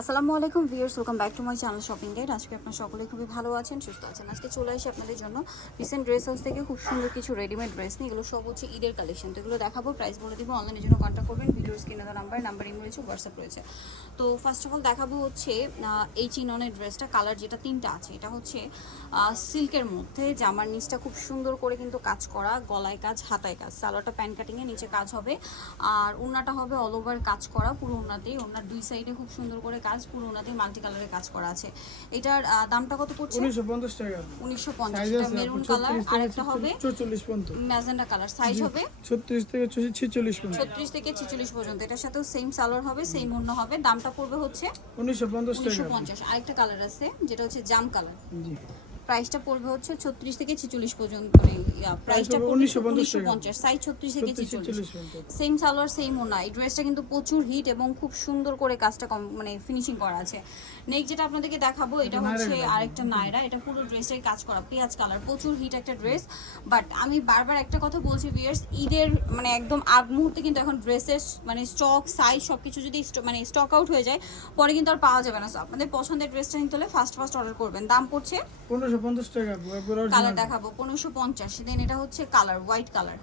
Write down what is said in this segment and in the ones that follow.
আসসালামু আলাইকুম viewers, welcome back to my channel shopping guide আজকে আপনার সকলে খুবই ভালো আছেন, সুস্থ আছেন। আজকে চলে আসি আপনাদের জন্য রিসেন্ট ড্রেস হাউস থেকে খুব সুন্দর কিছু রেডিমেড ড্রেস নিয়ে। এগুলো সব হচ্ছে ঈদের কালেকশন তো এগুলো দেখাবো প্রাইস বলে দিব অনলাইনের জন্য কন্ট্যাক্ট করবেন। ভিডিওর স্ক্রিনে দেওয়া নাম্বার নাম্বার ইমেল রয়েছে হোয়াটসঅ্যাপ রয়েছে। তো ফার্স্ট অফ অল দেখাবো হচ্ছে এই চিননের ড্রেসটা কালার যেটা তিনটা আছে, এটা হচ্ছে সিল্কের মধ্যে। জামার নিচটা খুব সুন্দর করে কিন্তু কাজ করা, গলায় কাজ, হাতায় কাজ। সালোয়ারটা প্যান্ট কাটিংয়ে নিচে কাজ হবে। আর ওড়নাটা হবে অল ওভার কাজ করা, পুরো ওড়নাতেই। ওনার দুই সাইডে খুব সুন্দর করে কাজ পুরো ওনাদের মাল্টি কালারের কাজ করা আছে। এটার দামটা কত পড়ছে? উনিশশো পঞ্চাশ টাকা। উনিশশো পঞ্চাশ সাইজ আছে মেরুন কালার আর একটা হবে চৌচল্লিশ পর্যন্ত। ম্যাজেন্ডা কালার সাইজ হবে? ছত্রিশ থেকে ছেচল্লিশ পর্যন্ত। ছত্রিশ থেকে ছেচল্লিশ পর্যন্ত। এটার সাথেও সেম সালোয়ার হবে সেম অন্য হবে। দামটা পড়বে হচ্ছে উনিশশো পঞ্চাশ উনিশশো টাকা 1950 আরেকটা কালার আছে যেটা হচ্ছে জাম কালার জি। প্রাইসটা পড়বে হচ্ছে ছত্রিশ থেকে ছেচল্লিশ পর্যন্ত মানে প্রাইসটা পড়বে পড়বে 1950 উনিশশো পঞ্চাশ সাইজ ছত্রিশ থেকে ছেচল্লিশ। সেম সালোয়ার সেম ওনা এই ড্রেসটা কিন্তু প্রচুর হিট এবং খুব সুন্দর করে কাজটা কম- মানে ফিনিশিং করা আছে। নেক্সট যেটা আপনাদেরকে দেখাবো এটা হচ্ছে আরেকটা নায়রা। এটা পুরো ড্রেসের কাজ করা পেঁয়াজ কালার প্রচুর হিট একটা ড্রেস বাট আমি বারবার একটা কথা বলছি ভিয়ার্স ঈদের মানে একদম আগ মুহূর্তে কিন্তু এখন ড্রেসের মানে স্টক সাইজ সবকিছু যদি মানে স্টক আউট হয়ে যায় পরে কিন্তু আর পাওয়া যাবে না। So, আপনাদের পছন্দের ড্রেসটা নিতে হলে ফার্স্ট ফার্স্ট অর্ডার করবেন। দাম পড়ছে পনেরোশো পঞ্চাশ টাকা একবার কালার দেখাবো পনেরোশো পঞ্চাশ। দেন এটা হচ্ছে কালার হোয়াইট কালার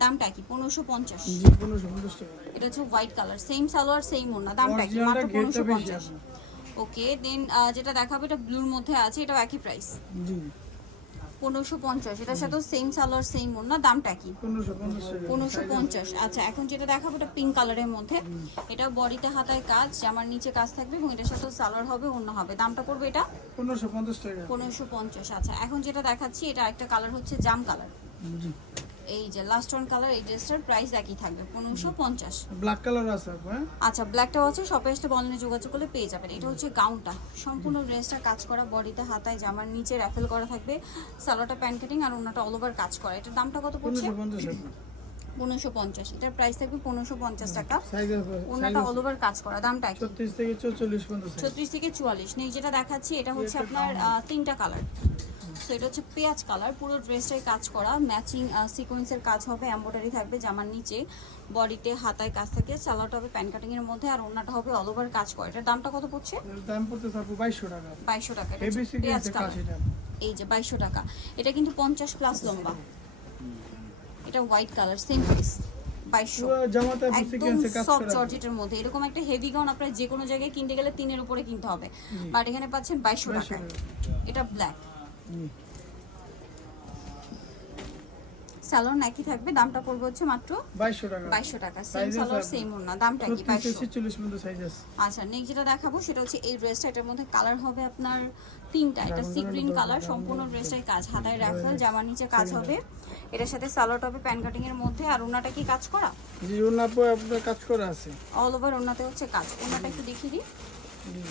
দামটা কি? পনেরোশো পঞ্চাশ। জি পনেরোশো পঞ্চাশ টাকা। এটা হচ্ছে white colour same salwar same ওড়না দামটা কি? মাত্র টা ঘেরটা পনেরোশো বেশি পঞ্চাশ। আছে। ওকে দেন যেটা দেখাবো এটা ব্লুর মধ্যে আছে এটাও একই প্রাইস জি। পনেরোশো পঞ্চাশ। এটার সাথেও সেম সালোয়ার সেম ওড়না দামটা কি? পনেরোশো পঞ্চাশ আচ্ছা এখন যেটা দেখাবো এটা পিঙ্ক কালারের মধ্যে। এটা বডিতে হাতায় কাজ জামার নিচে কাজ থাকবে এবং এটার সাথেও সালোয়ার হবে অন্য হবে। দামটা পড়বে এটা? পনেরোশো পঞ্চাশ পনেরোশো পঞ্চাশ। আচ্ছা এখন যেটা দেখাচ্ছি এটা একটা কালার হচ্ছে জাম কালার এই যে লাস্ট ওয়ান কালার এই ড্রেসটার প্রাইস একই থাকবে পনেরোশো পঞ্চাশ। ব্ল্যাক কালার আছে হ্যাঁ। আচ্ছা ব্ল্যাকটাও আছে শপে আসতে বললে যোগাযোগ করলে পেয়ে যাবেন। এটা হচ্ছে গাউনটা সম্পূর্ণ ড্রেসটা কাজ করা বডিতে হাতায় জামার নিচে র্যাফেল করা থাকবে। সালোয়ারটা প্যান্ট কাটিং আর ওনাটা অল ওভার কাজ করা। এটার দামটা কত পড়ছে? পনেরোশো পঞ্চাশ। এটার প্রাইস থাকবে পনেরোশো পঞ্চাশ টাকা। ওনাটা অল ওভার কাজ করা। দামটা ছত্রিশ থেকে size। ছত্রিশ থেকে চুয়াল্লিশ। নেই যেটা দেখাচ্ছি এটা হচ্ছে আপনার তিনটা কালার তো এটা হচ্ছে পেঁয়াজ কালার পুরো ড্রেসটাই কাজ করা। ম্যাচিং সিকোয়েন্সের কাজ হবে এম্ব্রয়ডারি থাকবে জামার নিচে। বডিতে হাতায় কাজ থাকে। সালোয়ারটা হবে প্যান্ট কাটিং এর মধ্যে। আর ওনাটা হবে অল ওভার কাজ করা। এটার দামটা কত পড়ছে? দাম পড়তেছে আপু বাইশশো টাকা। বাইশশো টাকা। এটা হেভি পেঁয়াজ কালার এই যে বাইশশো টাকা। এটা কিন্তু পঞ্চাশ প্লাস লম্বা। এটা হোয়াইট কালার সেম প্রাইস বাইশশো পুরো জামাতে আপু একদম সফট জর্জেটের মধ্যে। এরকম একটা হেভি গাউন আপনার যে কোনো জায়গায় কিনতে গেলে তিনের উপরে কিনতে হবে। বাট এখানে পাচ্ছেন বাইশশো বাইশশো টাকা এটা ব্ল্যাক একই থাকবে দামটা পড়বে হচ্ছে মাত্র টাকা। সেম দামটা কি? পর্যন্ত সাইজ আছে। আচ্ছা নেক্সট যেটা দেখাবো সেটা হচ্ছে এই ড্রেসটা এটার মধ্যে কালার হবে আপনার তিনটা। এটা সি গ্রিন কালার সম্পূর্ণ ড্রেসটাই কাজ। হাতায় রাফেল জামার নিচে কাজ হবে। এটার সাথে সালোয়ার হবে প্যান কাটিং এর মধ্যে আর ওনাটা কি কাজ করা? জি ওর আপু আপনার কাজ করা আছে। অল ওভার ওনাতে হচ্ছে কাজ। ওনাটা একটু দেখিয়ে দিই। জি।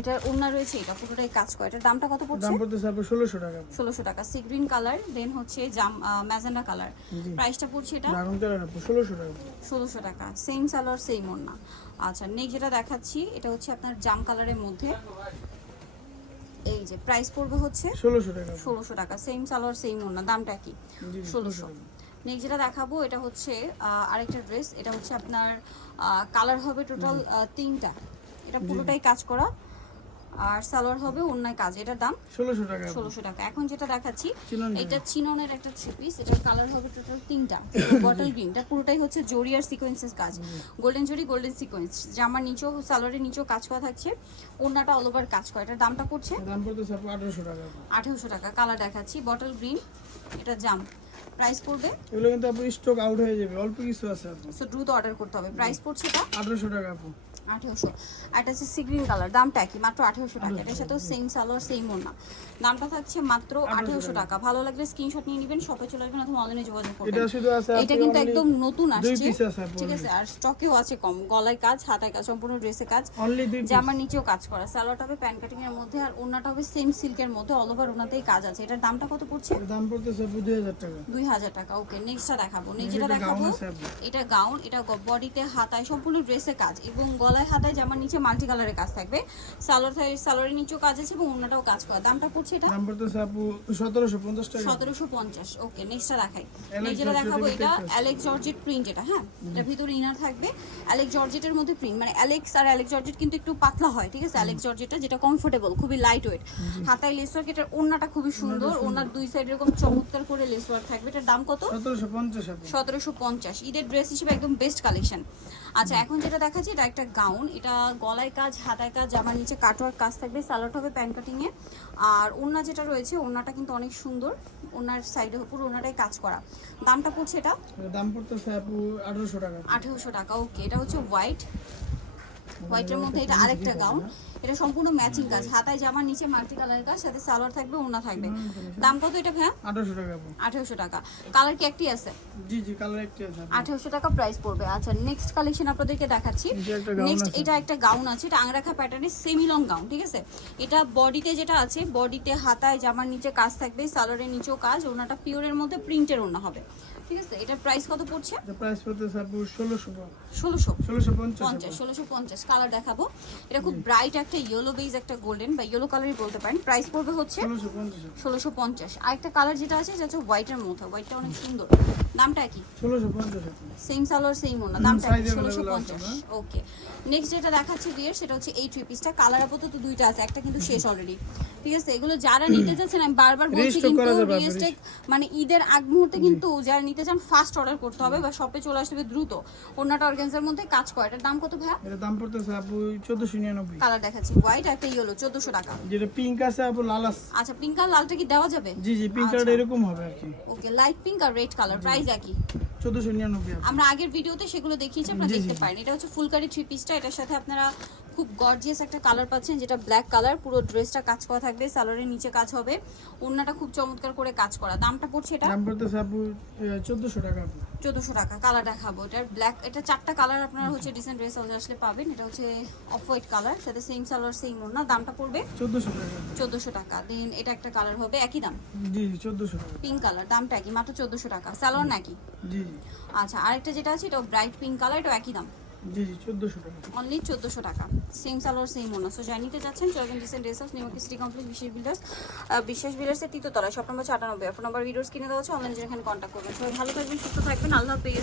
এটার ওনা রয়েছে এটা পুরোটাই কাজ করা। এটার দামটা কত পড়ছে? দাম পড়তেছে আপু ষোলোশো টাকা। ষোলোশো টাকা। সি গ্রিন কালার দেন হচ্ছে জাম ম্যাজেন্ডা কালার। প্রাইসটা পড়ছে এটা? দারুণ কালার আপু ষোলোশো টাকা। ষোলোশো টাকা। সেম সালোয়ার সেম ওড়না। আচ্ছা নেক্সট যেটা দেখাচ্ছি এটা হচ্ছে আপনার জাম কালারের মধ্যে। এই যে প্রাইস পড়বে হচ্ছে ষোলোশো টাকা। ষোলোশো টাকা। সেম সালোয়ার সেম ওনা দামটা কি ষোলোশো। নেক্সট যেটা দেখাবো এটা হচ্ছে আহ, আরেকটা ড্রেস এটা হচ্ছে আপনার কালার হবে টোটাল তিনটা। এটা পুরোটাই কাজ করা। আর সালোয়ার হবে অন্যায় কাজ। এটার দাম ষোলোশো টাকা। ষোলোশো টাকা। এখন যেটা দেখাচ্ছি এটা চিননের একটা থ্রি পিস এটার কালার হবে টোটাল তিনটা বটল গ্রিন এটা পুরোটাই হচ্ছে জরি আর সিকোয়েন্সেস কাজ। গোল্ডেন জরি গোল্ডেন সিকোয়েন্স জামার নিচেও সালোয়ারের নিচেও কাজ করা থাকছে। ওড়নাটা অল ওভার কাজ করা। এটার দামটা পড়ছে দাম পড়তেছে আঠারোশো টাকা। আঠেরোশো টাকা। কালার দেখাচ্ছি বটল গ্রিন এটা জাম। প্রাইস পড়বে? এগুলো কিন্তু আপু স্টক আউট হয়ে যাবে। অল্প কিছু আছে আপু সো দ্রুত অর্ডার করতে হবে। প্রাইস পড়ছে এটা? আঠারোশো টাকা আপু। আঠেরোশো। আর এটা হচ্ছে সি গ্রিন কালার দামটা কি মাত্র আঠেরোশো টাকা। এটার সাথেও সেম সালোয়ার সেম ওড়না। দামটা থাকছে মাত্র আঠেরোশো টাকা। ভালো লাগলে স্ক্রিনশট নিয়ে নেবেন শপে চলে আসবেন অথবা অনলাইনে যোগাযোগ করবেন। এটা কিন্তু একদম নতুন আসছে। ঠিক আছে আর স্টকেও আছে কম। গলায় কাজ হাতায় কাজ সম্পূর্ণ ড্রেসে কাজ। জামার নিচেও কাজ করা। সালোয়ারটা হবে প্যান্ট কাটিং এর মধ্যে আর ওনাটা হবে সেম সিল্কের মধ্যে। অল ওভার ওনাতেই কাজ আছে। এটার দামটা কত পড়ছে? দাম পড়তেছে আপু দুই হাজার টাকা। দুই হাজার টাকা। ওকে নেক্সটটা দেখাবো। নেক্সট যেটা এটা দেখাবো। এটা গাউন এটা বডিতে হাতায় সম্পূর্ণ ড্রেসে কাজ এবং গলায় হাতায় জামার নিচে মাল্টি কালারের কাজ থাকবে। সালোয়ার সালোয়ারের নিচেও কাজ আছে এবং অন্যটাও কাজ করা। দামটা পড়ছে এটা? দাম পড়তেছে আপু সতেরোশো পঞ্চাশ টাকা। সতেরোশো পঞ্চাশ। ওকে নেক্সটটা দেখাই। Alex নেক্সট যেটা দেখাবো এটা অ্যালেক্স জর্জেট প্রিন্ট যেটা হ্যাঁ? এটার ভিতরে ইনার থাকবে। অ্যালেক্স জর্জেটের মধ্যে প্রিন্ট মানে অ্যালেক্স আর অ্যালেক্স জর্জেট কিন্তু একটু পাতলা হয় ঠিক আছে? অ্যালেক্স জর্জেটটা যেটা কমফোর্টেবল খুবই লাইট ওয়েট হাতায় লেস ওয়ার্ক এটার ওড়নাটা খুবই সুন্দর। ওনার দুই সাইড এরকম চমৎকার করে লেস ওয়ার্ক থাকবে। এটার দাম কত? সতেরোশো পঞ্চাশ আপু। সতেরোশো পঞ্চাশ। ঈদের ড্রেস হিসেবে একদম বেস্ট কালেকশন আচ্ছা এখন যেটা দেখাচ্ছি এটা একটা গাউন এটা গলায় কাজ হাতায় কাজ জামার নিচে কাটওয়ার কাজ থাকবে স্যালোট হবে প্যান্ট কাটিংয়ে আর ওনা যেটা রয়েছে ওনাটা কিন্তু অনেক সুন্দর ওনার সাইডে পুরো ওনাটাই কাজ করা। দামটা পড়ছে এটা? দাম পড়তেছে আপু আঠারোশো টাকা। আঠেরোশো টাকা ওকে এটা হচ্ছে হোয়াইট হোয়াইটের মধ্যে এটা আরেকটা গাউন এটা সম্পূর্ণ ম্যাচিং কাজ। হাতায় জামার নিচে মাল্টি কালারের কাজ সাথে সালোয়ার থাকবে ওড়না থাকবে। দাম কত এটা ভাইয়া? আঠারোশো টাকা আপু আঠেরোশো টাকা। কালার কি একটি আছে? জি জি কালার একটি আছে। আপু। আঠারোশো টাকা প্রাইস পড়বে। আচ্ছা নেক্সট কালেকশন আপনাদেরকে দেখাচ্ছি। নেক্সট এটা একটা গাউন আছে। এটা আংরাখা প্যাটার্নের সেমি লং গাউন ঠিক আছে? এটা বডিতে যেটা আছে বডিতে হাতায় জামার নিচে কাজ থাকবে সালোয়ারের নিচেও কাজ ওনাটা পিওরের মধ্যে প্রিন্টের ওনা হবে। ঠিক আছে প্রাইস কত পড়ছে? প্রাইস পড়তেছে আপু কালার দেখাবো। এটা খুব ব্রাইট একটা ইয়েলো বেজ একটা গোল্ডেন বা ইয়েলো কালারই বলতে পারেন। প্রাইস পড়বে হচ্ছে কালার যেটা আছে সেটা হচ্ছে হোয়াইটের মধ্যে। হোয়াইটটা অনেক সুন্দর। দামটা কি? সেম সালোয়ার সেম ওনা দামটা। ওকে নেক্সট যেটা দেখাচ্ছি বিয়ের সেটা হচ্ছে এই থ্রি পিসটা কালার আপাতত দুইটা আছে। একটা কিন্তু শেষ অলরেডি ঠিক আছে এগুলো যারা নিতে চাচ্ছেন আমি বারবার বলছি কিন্তু রিস্টেক মানে ঈদের আগ মুহূর্তে কিন্তু যারা নিতে চান ফার্স্ট অর্ডার করতে হবে বা শপে চলে আসবে দ্রুত। অন্যটা অর্গানজার মধ্যে কাজ করে এটার দাম কত ভাইয়া? এটার দাম পড়তেছে আপু চোদ্দশো নিরানব্বই। কালার দেখাচ্ছি। হোয়াইট একটা ইয়েলো চোদ্দশো টাকা। যেটা পিঙ্ক আছে আপু লাল আছে। আচ্ছা পিঙ্ক আর লালটা কি দেওয়া যাবে? জি জি পিঙ্ক আচ্ছা। কালার এরকম হবে আর কি। ওকে লাইট পিঙ্ক আর রেড কালার প্রাইস একই। আমরা আগের ভিডিওতে সেগুলো দেখিয়েছি আপনারা দেখতে। পারেন। এটা হচ্ছে ফুলকারি থ্রি পিসটা এটার সাথে আপনারা খুব গর্জিয়াস একটা কালার পাচ্ছেন যেটা ব্ল্যাক কালার পুরো ড্রেসটা কাজ করা থাকবে সালোয়ারের নিচে কাজ হবে। ওড়নাটা খুব চমৎকার করে কাজ করা। দামটা পড়ছে এটা? দাম পড়তেছে আপু চোদ্দশো টাকা আপু। চোদ্দশো টাকা কালার দেখাবো। এটার ব্ল্যাক এটা চারটা কালার আপনারা হচ্ছে ডিসেন্ট ড্রেস হাউসে আসলে পাবেন। এটা হচ্ছে অফ হোয়াইট কালার সাথে সেম সালোয়ার সেম ওড়না। দামটা পড়বে? চোদ্দশো টাকা। চোদ্দশো টাকা। দেন এটা একটা কালার হবে একই দাম? জি জি চোদ্দশো টাকা। পিঙ্ক কালার দামটা একই মাত্র চোদ্দশো টাকা। সালোয়ার নাকি? জি। আচ্ছা আরেকটা যেটা আছে এটাও ব্রাইট পিঙ্ক কালার এটাও একই দাম। জি টাকা। অনলি চোদ্দোশো টাকা। সেম সালোয়ার সেম ওনা সো যাই নিতে যাচ্ছেন চলবেন recent dress house Newmark city complex Bishesh builders বিশেষ বিল্ডার্সের তৃতীয়তলা শপ নম্বর চাটানব্বই ফোন নম্বর ভিডিওস কিনে দেওয়া হচ্ছে অনলাইন যেখানে কন্ট্যাক্ট করবেন। সবাই ভালো থাকবেন সুস্থ থাকবেন। আল্লাহ হাফেজ।